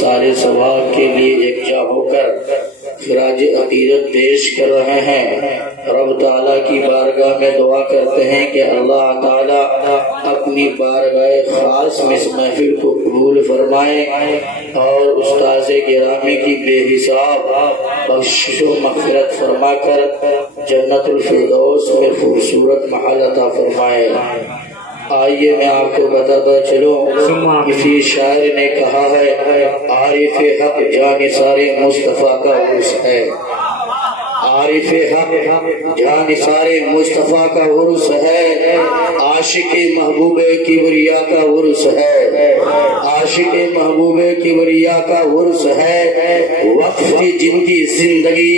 سارے ثواب کے لیے یکجا ہو کر خراج عقیدت پیش کر رہے ہیں۔ رب تعالیٰ کی بارگاہ میں دعا کرتے ہیں کہ اللہ تعالیٰ اپنی بارگاہ خاص میں اس محفل کو قبول فرمائے اور استاذ گرامی کی بے حساب بخشش و مغفرت فرما کر جنت الفردوس میں خوبصورت محل عطا فرمائے۔ آئیے میں آپ کو بتاتا چلوں، کسی شاعر نے کہا ہے عارف حق جانثار مصطفیٰ کا عرس ہے، عارف حق جانثار مصطفیٰ کا عرس ہے، عاشق محبوب کبریا کا عرس ہے، عاشق محبوب کبریا کا عرس ہے، وقف کی جن کی زندگی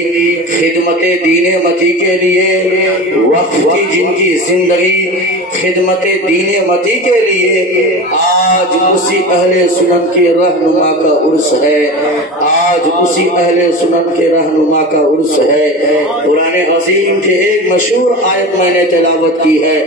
خدمت دین متی کے لیے، وقف کی جن کی زندگی خدمت دین متی کے لیے آج اسی اہل سنت کے رہنما کا عرس ہے، آج اسی اہل سنت کے رہنما کا عرس ہے۔ قرآن عظیم کے ایک مشہور آیت میں نے تلاوت کی ہے،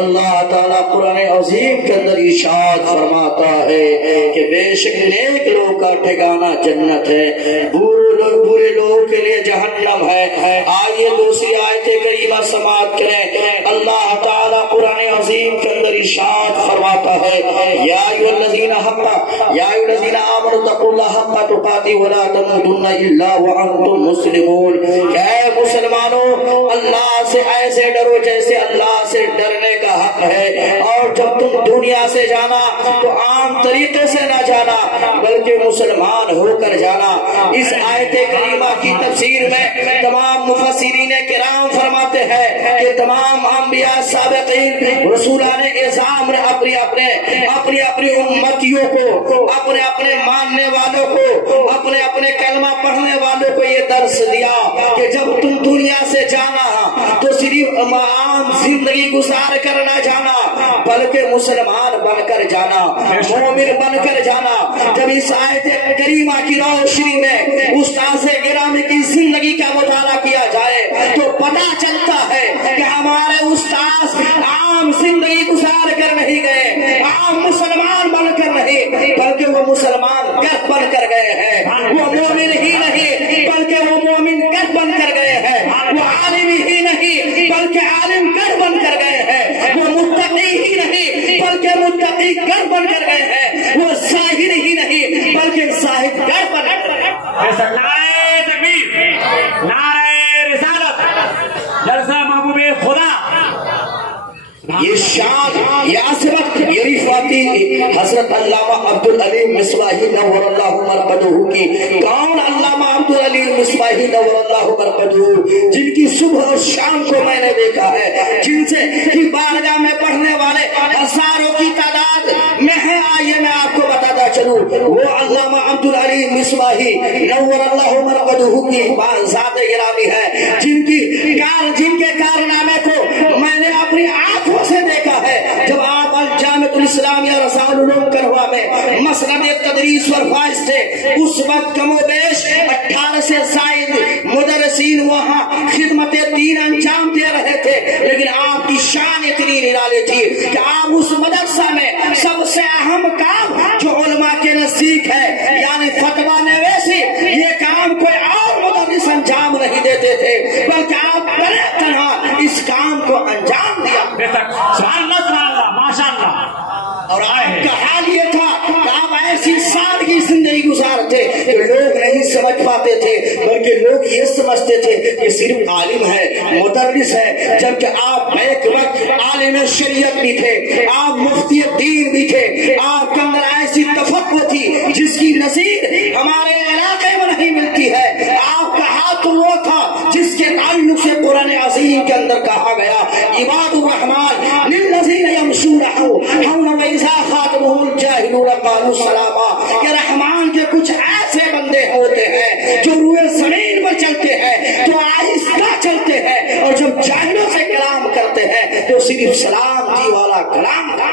اللہ تعالیٰ قرآن عظیم کے اندر ارشاد فرماتا ہے کہ بے شک نیک لوگ کا ٹھکانہ جنت ہے، برے لوگوں کے لیے جہنم ہے۔ آئیے دوسری آیت کریمہ سماعت کریں، اللہ تعالیٰ قرآن عظیم کے اندر ارشاد فرماتا ہے یا ایھا الذین آمنوا اتقوا اللہ حق تقاتہ ولا تموتن الا وانتم مسلمون، کہ اے مسلمانوں اللہ سے ایسے ڈرو جیسے اللہ سے ڈرنے کا حق ہے، اور جب تم دنیا سے جانا تو عام طریقے سے نہ جانا بلکہ مسلمان ہو کر جانا۔ اس آیت کریمہ کی تفسیر میں تمام مفسرین کرام فرماتے ہیں کہ تمام انبیاء سابقین رسولان اعظام نے اپنی امتیوں کو، اپنے ماننے والوں کو، اپنے کلمہ پڑھنے والوں کو یہ درس دیا کہ جب تم دنیا سے جانا تو صرف عام زندگی گزار کر نہ جانا بلکہ مسلمان بن کر جانا، مومن بن کر جانا۔ جب اس آیت کریمہ کی روشنی میں استاذ گرامی کی زندگی کا مطالعہ کیا جائے تو پتہ چلتا ہے کہ ہمارے استاذ عام زندگی گزار کر نہیں گئے، عام مسلمان بن کر نہیں بلکہ وہ مسلمان گھر بن کر گئے ہیں، وہ مومن ہی نہیں بلکہ وہ مومن گھر بن کر گئے ہیں، وہ عالم ہی نہیں بلکہ عالم گھر بن کر گئے ہیں، وہ متقی ہی نہیں بلکہ متقی گھر بن کر گئے ہیں، وہ زاہد ہی نہیں بلکہ زاہد گھر بن کر گئے ہیں۔ نعرہ تکبیر، نعرہ رسالت، جلسہ محبوب خدا، یہ شان، یہ عظمت، یہ رفاتی حضرت علامہ عبدالعلیم مصباحی نور اللہ مرقدہ کی۔ کون علامہ عبدالعلیم مصباحی نور اللہ مرقدہ؟ جن کی صبح اور شام کو میں نے دیکھا ہے، جن سے کی بارگاہ میں پڑھنے والے ہزاروں کی تعداد میں ہے۔ آئیے میں آپ کو بتاتا چلوں، وہ علامہ عبدالعلیم مصباحی نور اللہ مرقدہ کی ذات گرامی ہے، جن کے کارنامے کو میں نے اپنی آنکھوں سے دیکھا ہے۔ جب آپ الجامعۃ الاسلامیہ رسال علوم کنوا میں مسند تدریس اور فائز تھے، اس وقت کم و بیش 18 سے زائد مدرسین وہاں خدمت دین انجام دے رہے تھے، لیکن آپ کی شان اتنی نرالی تھی کہ آپ اس مدرسہ میں سب سے اہم کام جو علماء کے نزدیک ہے یعنی فتویٰ نویسی، یہ کام کوئی اور مدرس انجام نہیں دیتے تھے بلکہ آپ تنہا اس کام کو انجام دیا۔ سبحان اللہ، سبحان اللہ، ماشاء اللہ۔ اور آپ کا حال یہ تھا کہ آپ ایسی سادگی زندگی گزارتے کہ لوگ نہیں سمجھ پاتے تھے بلکہ لوگ یہ سمجھتے تھے کہ صرف عالم ہے، مدرس ہے، جبکہ آپ ایک وقت عالم شریعت بھی تھے، آپ مفتی دین بھی تھے، آپ کے اندر ایسی تفقہ تھی جس کی نظیر ہمارے علاقے میں نہیں ملتی ہے۔ آپ کا ہاتھ وہ تھا جس کے تعلق سے قرآن عظیم کے اندر کہا گیا عباد الرحمن للذین یمشون حولا واذا خاطبهم الجاہلون قالوا سلاما، کہ رحمان کے کچھ ایسے بندے ہوتے ہیں جو روئے زمین پر چلتے ہیں تو آہستہ چلتے ہیں، اور جب جاہلوں سے کلام کرتے ہیں تو صرف سلامتی والا کلام تھا۔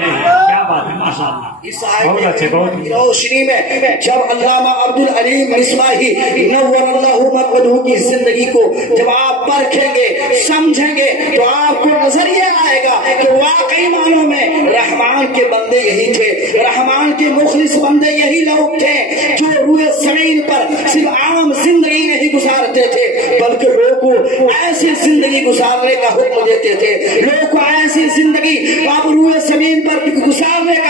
کیا بات ہے، ماشاء اللہ۔ اس آیت کی روشنی میں جب علامہ عبدالعلیم مصباحی نور اللہ مرقدہ کی زندگی کو جب آپ پرکھیں گے، سمجھیں گے تو آپ کو نظر یہ آئے گا کہ واقعی معنوں میں رحمان کے بندے یہی تھے، رحمان کے مخلص بندے یہی لوگ تھے۔ کر صرف عام زندگی نہیں گزارتے تھے بلکہ لوگوں کو ایسی زندگی گزارنے کا حکم دیتے تھے، لوگوں کو ایسی زندگی آبروئے زمین پر گزارنے کا